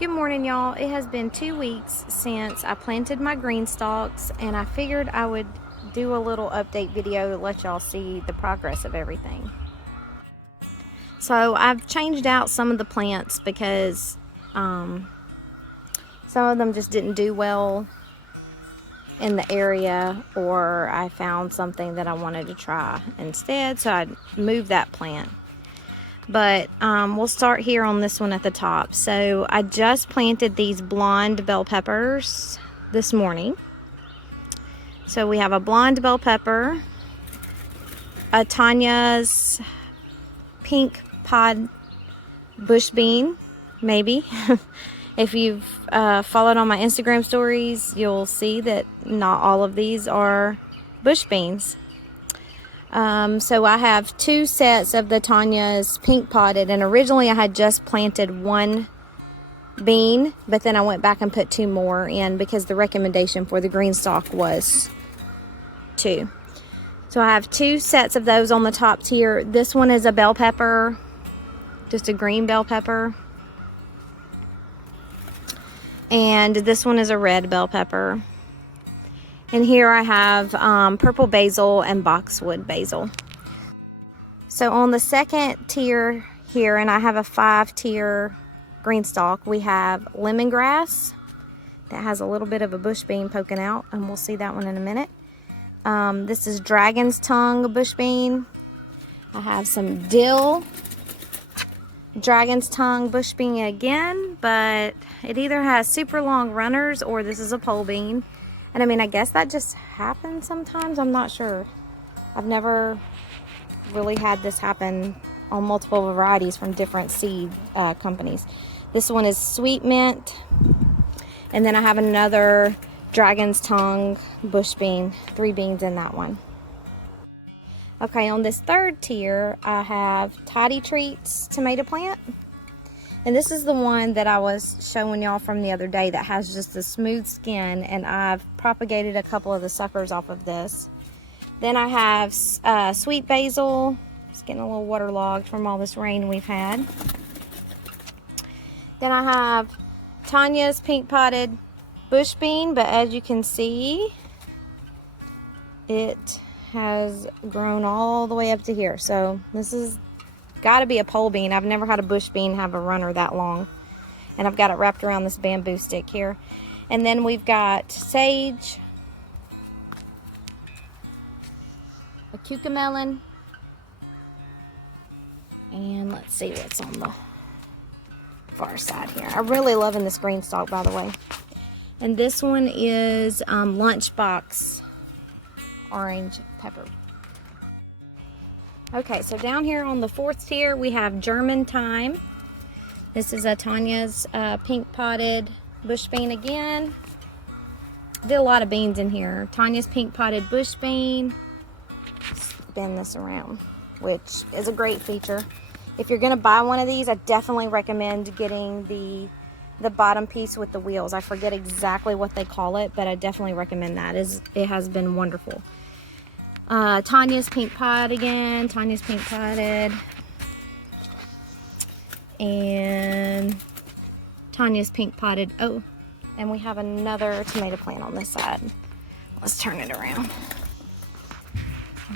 Good morning, y'all. It has been 2 weeks since I planted my green stalks, and I figured I would do a little update video to let y'all see the progress of everything. So I've changed out some of the plants because some of them just didn't do well in the area, or I found something that I wanted to try instead, so I moved that plant. But we'll start here on this one at the top. So I just planted these blonde bell peppers this morning. So we have a blonde bell pepper, a Tanya's pink pod bush bean, maybe. If you've followed on my Instagram stories, you'll see that not all of these are bush beans. So I have 2 sets of the Tanya's pink potted, and originally I had just planted 1 bean, but then I went back and put 2 more in because the recommendation for the GreenStalk was 2. So I have 2 sets of those on the top tier. This one is a bell pepper, just a green bell pepper. And this one is a red bell pepper. And here I have purple basil and boxwood basil. So on the second tier here, and I have a 5-tier GreenStalk, we have lemongrass that has a little bit of a bush bean poking out, and we'll see that one in a minute. This is dragon's tongue bush bean. I have some dill, dragon's tongue bush bean again, but it either has super long runners or this is a pole bean. And I mean, I guess that just happens sometimes. I'm not sure. I've never really had this happen on multiple varieties from different seed companies. This one is sweet mint. And then I have another dragon's tongue bush bean, 3 beans in that one. Okay, on this third tier, I have Tidy Treats tomato plant. And this is the one that I was showing y'all from the other day that has just a smooth skin, and I've propagated a couple of the suckers off of this. Then I have sweet basil. It's getting a little waterlogged from all this rain we've had. Then I have Tanya's pink potted bush bean, but as you can see, it has grown all the way up to here. So this is got to be a pole bean. I've never had a bush bean have a runner that long. And I've got it wrapped around this bamboo stick here. And then we've got sage, a cucamelon, and let's see what's on the far side here. I'm really loving this GreenStalk, by the way. And this one is lunchbox orange pepper. Okay, so down here on the 4th tier, we have German thyme. This is a Tanya's pink potted bush bean again. Did a lot of beans in here. Tanya's pink potted bush bean. Spin this around, which is a great feature. If you're gonna buy one of these, I definitely recommend getting the bottom piece with the wheels. I forget exactly what they call it, but I definitely recommend that. It has been wonderful. Tanya's pink pot again, Tanya's pink potted, and Tanya's pink potted. Oh, and we have another tomato plant on this side. Let's turn it around.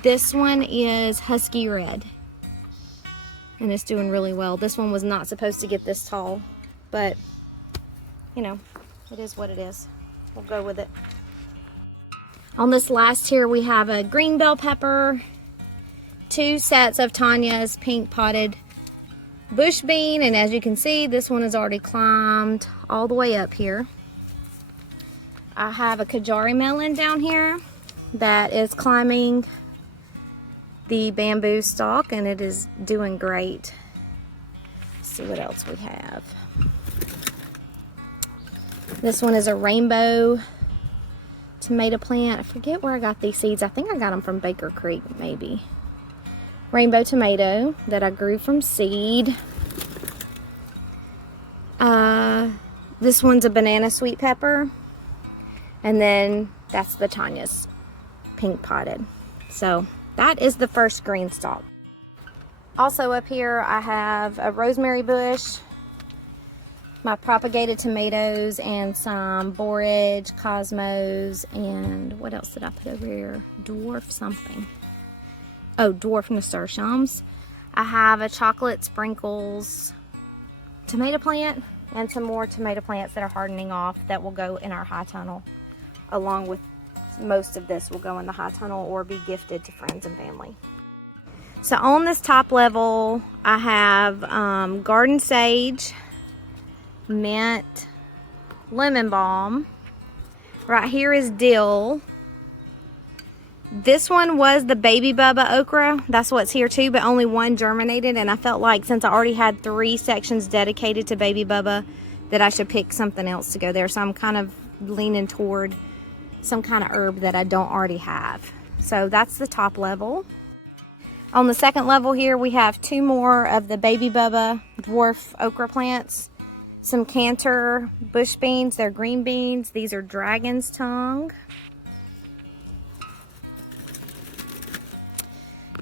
This one is husky red, and it's doing really well. This one was not supposed to get this tall, but you know, it is what it is. We'll go with it. On this last tier, we have a green bell pepper, 2 sets of Tanya's pink potted bush bean, and as you can see, this one has already climbed all the way up here. I have a Kajari melon down here that is climbing the bamboo stalk, and it is doing great. Let's see what else we have. This one is a rainbow tomato plant. I forget where I got these seeds. I think I got them from Baker Creek, maybe. Rainbow tomato that I grew from seed. This one's a banana sweet pepper. And then that's the Tanya's pink potted. So that is the first GreenStalk. Also up here I have a rosemary bush, my propagated tomatoes and some borage, cosmos, and what else did I put over here? Dwarf something. Oh, dwarf nasturtiums. I have a chocolate sprinkles tomato plant and some more tomato plants that are hardening off that will go in our high tunnel, along with most of this will go in the high tunnel or be gifted to friends and family. So on this top level, I have garden sage, mint, lemon balm. Right here is dill. This one was the baby bubba okra. That's what's here too, but only one germinated, and I felt like since I already had 3 sections dedicated to baby bubba that I should pick something else to go there. So I'm kind of leaning toward some kind of herb that I don't already have. So that's the top level. On the second level here, we have 2 more of the baby bubba dwarf okra plants. Some canter bush beans, they're green beans. These are dragon's tongue.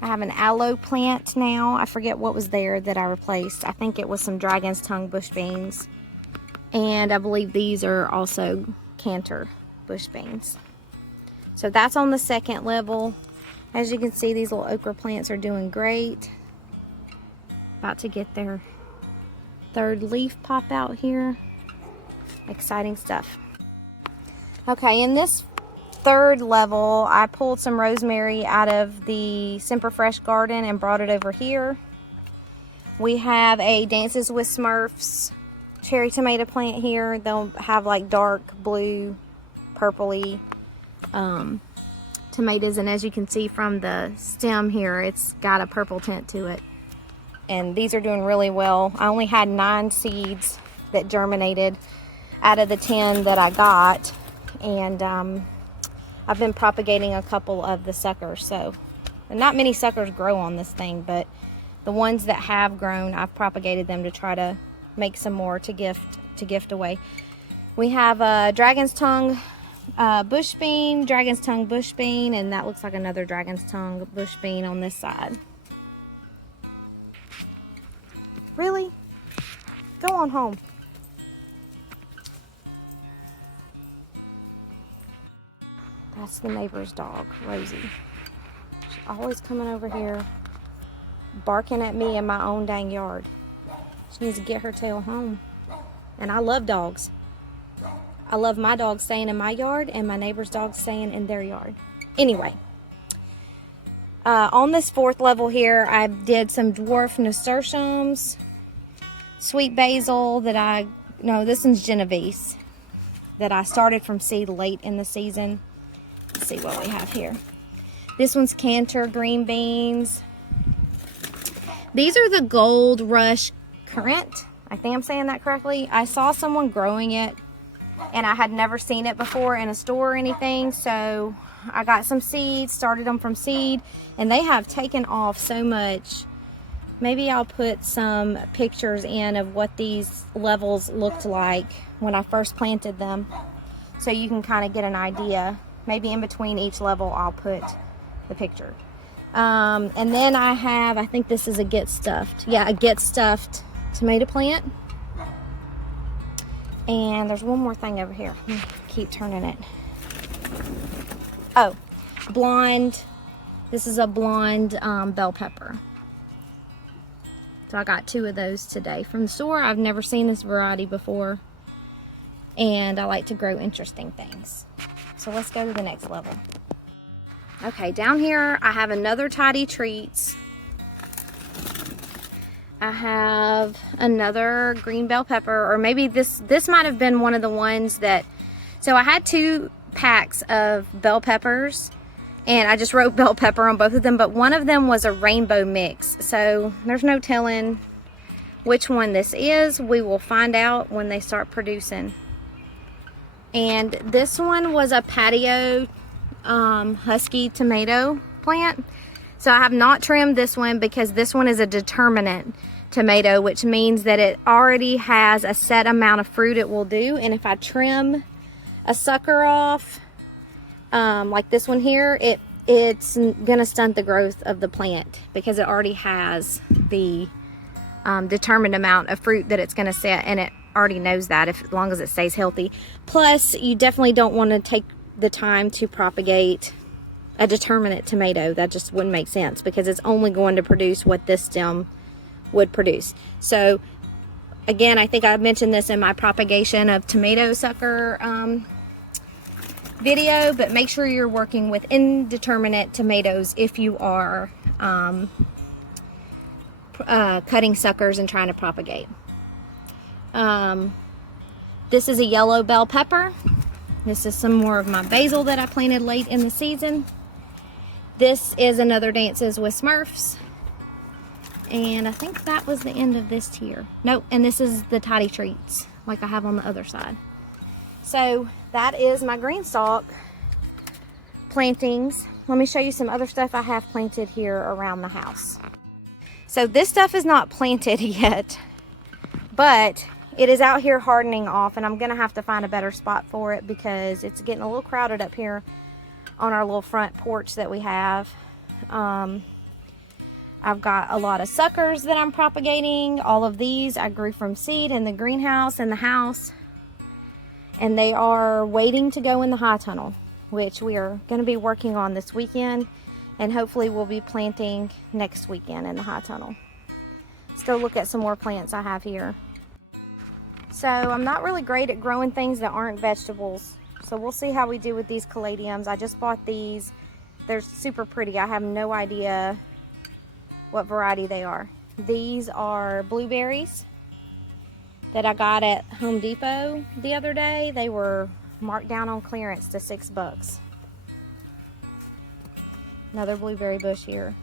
I have an aloe plant now. I forget what was there that I replaced. I think it was some dragon's tongue bush beans. And I believe these are also canter bush beans. So that's on the second level. As you can see, these little okra plants are doing great. About to get their 3rd leaf pop out here. Exciting stuff. Okay, in this 3rd level, I pulled some rosemary out of the Semper Fresh garden and brought it over here. We have a Dances with Smurfs cherry tomato plant here. They'll have like dark blue, purpley tomatoes, and as you can see from the stem here, it's got a purple tint to it. And these are doing really well. I only had 9 seeds that germinated out of the 10 that I got, and I've been propagating a couple of the suckers. So not many suckers grow on this thing, but the ones that have grown, I've propagated them to try to make some more to gift away. We have a dragon's tongue bush bean, and that looks like another dragon's tongue bush bean on this side. Really? Go on home. That's the neighbor's dog, Rosie. She's always coming over here, barking at me in my own dang yard. She needs to get her tail home. And I love dogs. I love my dog staying in my yard and my neighbor's dog staying in their yard. Anyway, on this 4th level here, I did some dwarf nasturtiums, sweet basil this one's Genovese, that I started from seed late in the season. Let's see what we have here. This one's canter green beans. These are the Gold Rush currant. I think I'm saying that correctly. I saw someone growing it, and I had never seen it before in a store or anything, so I got some seeds, started them from seed, and they have taken off so much. Maybe I'll put some pictures in of what these levels looked like when I first planted them, so you can kind of get an idea. Maybe in between each level I'll put the picture. And then I think this is a Get Stuffed. Yeah, a Get Stuffed tomato plant. And there's one more thing over here. Keep turning it. Oh, blonde. This is a blonde bell pepper. So I got 2 of those today from the store. I've never seen this variety before, and I like to grow interesting things. So let's go to the next level. Okay, down here I have another Tidy Treats. I have another green bell pepper, or maybe this might have been one of the ones that, so I had 2 packs of bell peppers, and I just wrote bell pepper on both of them, but one of them was a rainbow mix, so there's no telling which one this is. We will find out when they start producing. And this one was a patio husky tomato plant. So I have not trimmed this one because this one is a determinate tomato, which means that it already has a set amount of fruit it will do. And if I trim a sucker off, like this one here, it's gonna stunt the growth of the plant because it already has the determined amount of fruit that it's gonna set, and already knows that, as long as it stays healthy. Plus, you definitely don't want to take the time to propagate a determinate tomato. That just wouldn't make sense, because it's only going to produce what this stem would produce. So again, I think I mentioned this in my propagation of tomato sucker video, but make sure you're working with indeterminate tomatoes if you are cutting suckers and trying to propagate. This is a yellow bell pepper. This is some more of my basil that I planted late in the season. This is another Dances with Smurfs. And I think that was the end of this tier. Nope, and this is the Tidy Treats, like I have on the other side. So that is my GreenStalk plantings. Let me show you some other stuff I have planted here around the house. So this stuff is not planted yet, but it is out here hardening off, and I'm gonna have to find a better spot for it because it's getting a little crowded up here on our little front porch that we have. I've got a lot of suckers that I'm propagating. All of these I grew from seed in the greenhouse in the house, and they are waiting to go in the high tunnel, which we are going to be working on this weekend, and hopefully we'll be planting next weekend in the high tunnel. Let's go look at some more plants I have here. So I'm not really great at growing things that aren't vegetables, so we'll see how we do with these caladiums. I just bought these. They're super pretty. I have no idea what variety they are. These are blueberries that I got at Home Depot the other day. They were marked down on clearance to $6. Another blueberry bush here.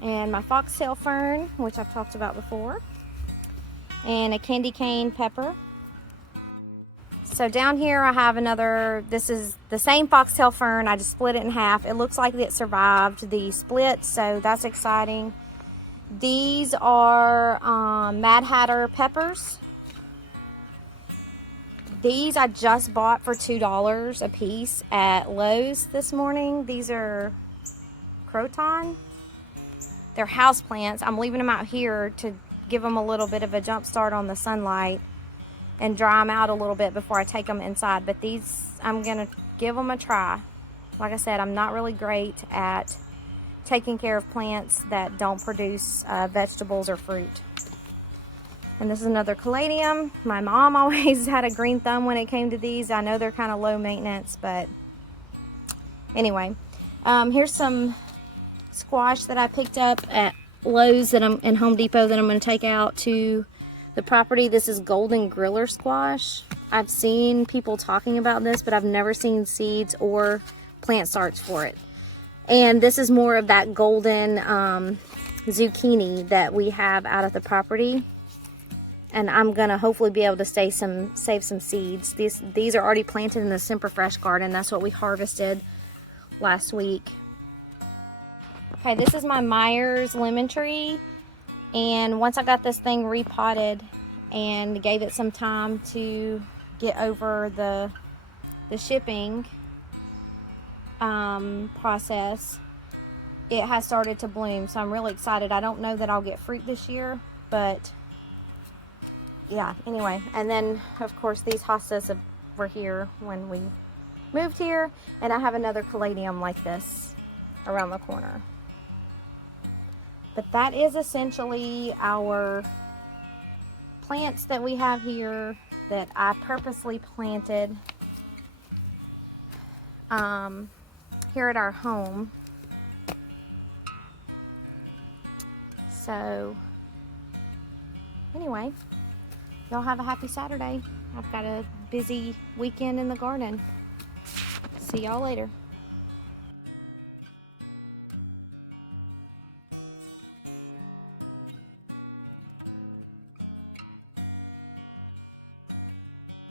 And my foxtail fern, which I've talked about before. And a candy cane pepper. So down here I have another, this is the same foxtail fern, I just split it in half. It looks like it survived the split, so that's exciting. These are Mad Hatter peppers. These I just bought for $2 a piece at Lowe's this morning. These are croton. They're house plants. I'm leaving them out here to give them a little bit of a jump start on the sunlight and dry them out a little bit before I take them inside. But these, I'm gonna give them a try. Like I said, I'm not really great at taking care of plants that don't produce vegetables or fruit. And this is another caladium. My mom always had a green thumb when it came to these. I know they're kind of low maintenance, but anyway. Here's some squash that I picked up at Lowe's and Home Depot that I'm going to take out to the property. This is golden griller squash. I've seen people talking about this, but I've never seen seeds or plant starts for it. And this is more of that golden zucchini that we have out at the property. And I'm gonna hopefully be able to save some seeds. These are already planted in the Semper Fresh garden. That's what we harvested last week. Okay, this is my Myers lemon tree. And once I got this thing repotted and gave it some time to get over the shipping process, it has started to bloom. So I'm really excited. I don't know that I'll get fruit this year, but yeah, anyway. And then of course these hostas were here when we moved here, and I have another caladium like this around the corner. But that is essentially our plants that we have here that I purposely planted here at our home. So anyway, y'all have a happy Saturday. I've got a busy weekend in the garden. See y'all later.